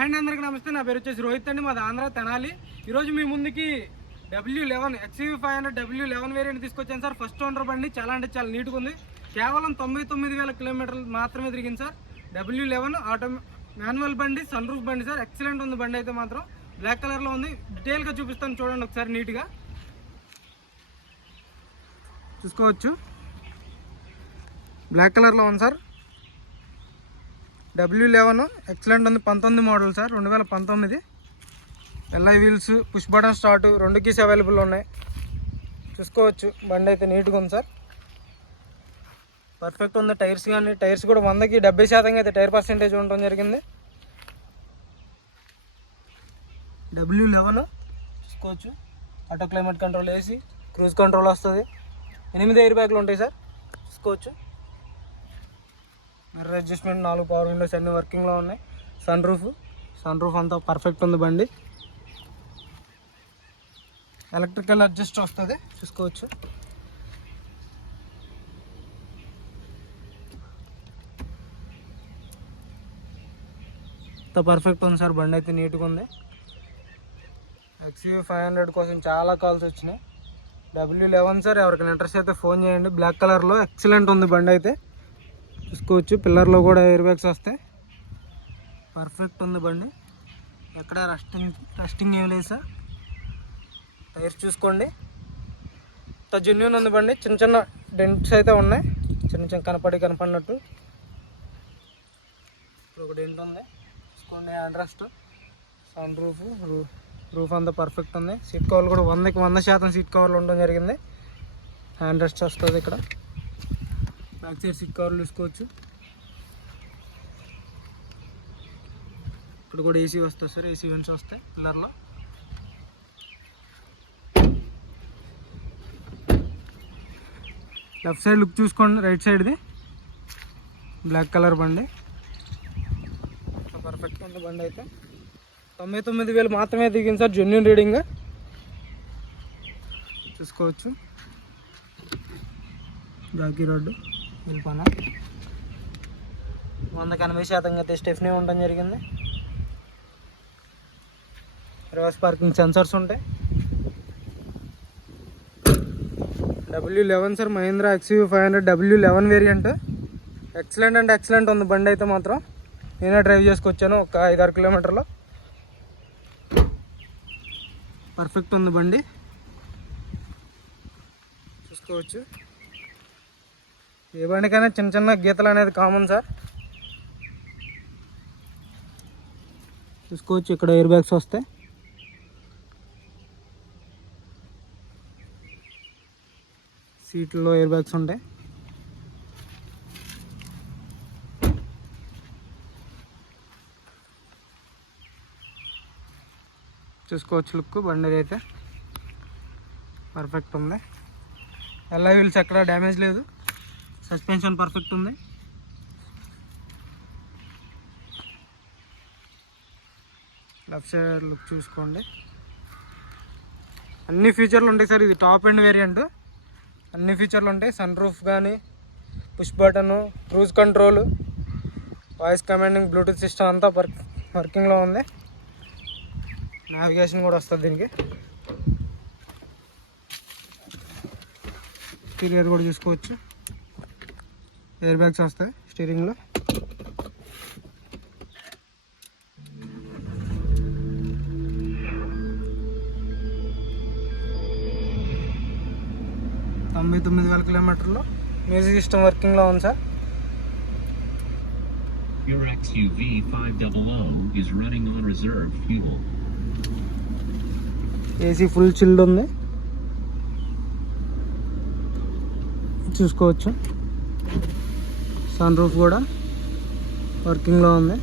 And అందరికీ నమస్తే. నా పేరు వచ్చేసి రోహిత్ అండి, మాది ఆంధ్ర తెనాలి. ఈరోజు మీ ముందుకి W11 XUV500 W11 వేరియంట్ తీసుకొచ్చాను సార్. ఫస్ట్ ఓనర్ బండి, చాలా అంటే చాలా నీట్గా ఉంది. కేవలం 99,000 కిలోమీటర్లు మాత్రమే తిరిగింది సార్. W11 ఆటో మాన్యువల్ బండి, సన్ రూఫ్ బండి సార్. ఎక్సలెంట్ ఉంది బండి అయితే మాత్రం. బ్లాక్ కలర్లో ఉంది. డీటెయిల్గా చూపిస్తాను చూడండి ఒకసారి నీట్గా చూసుకోవచ్చు. బ్లాక్ కలర్లో ఉంది సార్. W11 ఎక్సలెంట్ ఉంది. 19 model sir, 2019. Alloy wheels, push button start, 2 keys available ఉన్నాయి. చూసుకోవచ్చు బండి అయితే నీట్గా ఉంది సార్. పర్ఫెక్ట్ ఉంది. టైర్స్ కానీ టైర్స్ కూడా 100కి 70% అయితే టైర్ పర్సెంటేజ్ ఉండడం జరిగింది. W11 చూసుకోవచ్చు. Auto climate control, AC, cruise control వస్తుంది. 8 ఎయిర్ బ్యాగ్లు ఉంటాయి సార్. చూసుకోవచ్చు. మిర్రర్ అడ్జస్ట్మెంట్, 4 పవర్ విండోస్ అన్నీ వర్కింగ్లో ఉన్నాయి. సన్ రూఫ్ అంతా పర్ఫెక్ట్ ఉంది బండి. ఎలక్ట్రికల్ అడ్జస్ట్ వస్తుంది. చూసుకోవచ్చు. అంతా పర్ఫెక్ట్ ఉంది సార్. బండి అయితే నీట్గా ఉంది. XUV500 కోసం చాలా కాల్స్ వచ్చినాయి. W11 సార్, ఎవరికైనా ఇంట్రెస్ట్ అయితే ఫోన్ చేయండి. బ్లాక్ కలర్లో ఎక్సలెంట్ ఉంది బండి అయితే. చూసుకోవచ్చు. పిల్లర్లో కూడా ఎయిర్ బ్యాగ్స్ వస్తాయి. పర్ఫెక్ట్ ఉంది బండి. ఎక్కడ రస్టింగ్ ఏం లేదు సార్. టైర్స్ చూసుకోండి. ఇంత జెన్యూన్ ఉంది బండి. చిన్న చిన్న డెంట్స్ అయితే ఉన్నాయి, చిన్న కనపడినట్టు. ఇప్పుడు ఒక డెంట్ ఉంది చూసుకోండి. హ్యాండ్ రెస్ట్, సన్ రూఫ్ అంతా పర్ఫెక్ట్ ఉంది. సీట్ కవర్లు కూడా 100కి 100% సీట్ కవర్లు ఉండడం జరిగింది. హ్యాండ్ రెస్ట్ వస్తుంది. ఇక్కడ బ్యాక్ సైడ్ సీట్ కవర్లు చూసుకోవచ్చు. ఇక్కడ కూడా ఏసీ వస్తుంది సార్. ఏసీ వెంట్స్ వస్తాయి పిల్లర్లో. లెఫ్ట్ సైడ్ లుక్ చూసుకోండి. రైట్ సైడ్ది బ్లాక్ కలర్ బండి. పర్ఫెక్ట్ ఉంది బండి అయితే. 99,000 మాత్రమే దిగింది సార్. జెన్యూన్ రీడింగ్ చూసుకోవచ్చు. జాకీ రోడ్డు వెళ్ళిపోన 100కి 80% అయితే స్టెఫ్నీ ఉండడం జరిగింది. రివర్స్ పార్కింగ్ సెన్సర్స్ ఉంటాయి. W11 sir, Mahindra XUV500 W11 variant. Excellent అంటే ఎక్సలెంట్ ఉంది బండి అయితే మాత్రం. నేనే డ్రైవ్ చేసుకొచ్చాను ఒక 5-6 కిలోమీటర్లో. పర్ఫెక్ట్ ఉంది బండి. చూసుకోవచ్చు. ఏ బండికైనా చిన్న చిన్న గీతలు అనేది కామన్ సార్. చూసుకోవచ్చు. ఇక్కడ ఎయిర్ బ్యాగ్స్ వస్తాయి. సీట్లో ఎయిర్ బ్యాగ్స్ ఉంటాయి. చూసుకోవచ్చు. లుక్ బండి అయితే పర్ఫెక్ట్ ఉంది. ఎల్ఐ వీల్స్ ఎక్కడ డ్యామేజ్ లేదు. సస్పెన్షన్ పర్ఫెక్ట్ ఉంది. లెఫ్ట్ సైడ్ లుక్ చూసుకోండి. అన్ని ఫీచర్లు ఉంటాయి సార్. ఇది టాప్ ఎండ్ వేరియంట్. అన్ని ఫీచర్లు ఉంటాయి. సన్ రూఫ్ కానీ, push button, cruise control, voice commanding, Bluetooth system అంతా వర్కింగ్లో ఉంది. నావిగేషన్ కూడా వస్తుంది దీనికి. ఇంటీరియర్ కూడా చూసుకోవచ్చు. ఎయిర్ బ్యాగ్స్ వస్తాయి స్టీరింగ్లో. తొంభై 99,000 కిలోమీటర్లో మ్యూజిక్ సిస్టమ్ వర్కింగ్లో ఉంది sir. Your XUV500 is running on reserve fuel. AC full chilled ఉంది. చూసుకోవచ్చు. సన్ రూఫ్ కూడా వర్కింగ్లో ఉంది.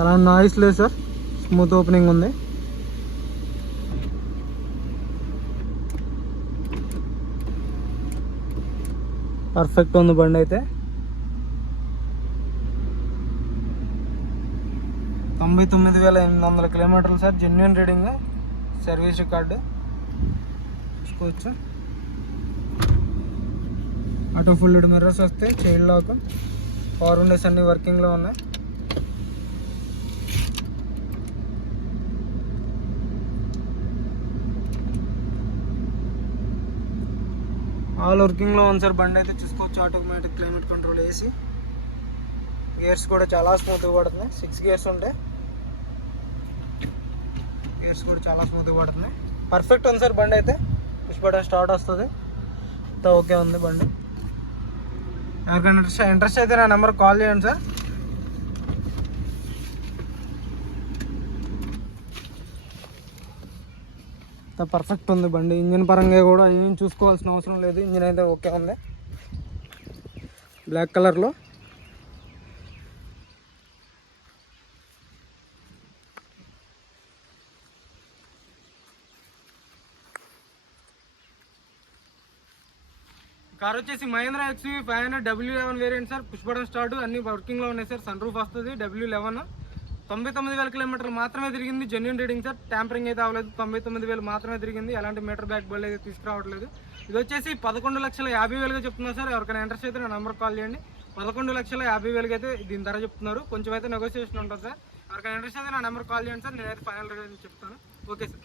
ఎలా నాయిస్ లేదు సార్. స్మూత్ ఓపెనింగ్ ఉంది. పర్ఫెక్ట్ ఉంది బండి అయితే. 99,800 కిలోమీటర్లు sir. Genuine reading, service record చూసుకోవచ్చు. ఆటో ఫుల్ మిర్రర్స్ వస్తాయి, చైల్డ్ లాక్, పవర్ విండోస్ అన్నీ వర్కింగ్లో ఉన్నాయి. ఆల్ వర్కింగ్లో ఉంది సార్. బండి అయితే చూసుకోవచ్చు. Automatic climate control AC, gears కూడా చాలా స్మూత్గా పడుతున్నాయి. 6 గేర్స్ ఉంటాయి. గేర్స్ కూడా చాలా స్మూత్గా పడుతున్నాయి. పర్ఫెక్ట్ ఉంది సార్ బండి అయితే. పుష్ బటన్ స్టార్ట్ వస్తుంది. అంతా ఓకే ఉంది బండి. ఎవరికైనా ఇంట్రెస్ట్ అయితే నా నెంబర్ కాల్ చేయండి సార్. పర్ఫెక్ట్ ఉంది బండి. ఇంజిన్ పరంగా కూడా ఏం చూసుకోవాల్సిన అవసరం లేదు. ఇంజిన్ అయితే ఓకే ఉంది. బ్లాక్ కలర్లో కార్ వచ్చేసి Mahindra XUV 500 W11 variant sir. Push button start అన్ని వర్కింగ్లో ఉన్నాయి సార్. సన్ రూఫ్ వస్తుంది. W11 99,000 కిలోమీటర్లు మాత్రమే తిరిగింది. Genuine reading sir. ట్యాంపరింగ్ అయితే అవ్వలేదు. 99,000 మాత్రమే తిరిగింది. ఎలాంటి మీటర్ బ్యాక్ బల్ అయితే తీసుకురావట్లేదు. ఇది వచ్చేసి 11,50,000గా చెప్తున్నారు సార్. ఎవరికైనా ఇంట్రెస్ట్ అయితే నా నెంబర్ కాల్ చేయండి. 11,50,000 అయితే దీని ధర చెప్తున్నారు. కొంచెం అయితే నెగోసియేషన్ ఉంటుంది సార్. ఎవరికైనా ఇంట్రెస్ట్ అయితే నా నెంబర్ కాల్ చేయండి సార్. నేనైతే ఫైనల్ రేట్ చెప్తాను. Okay sir.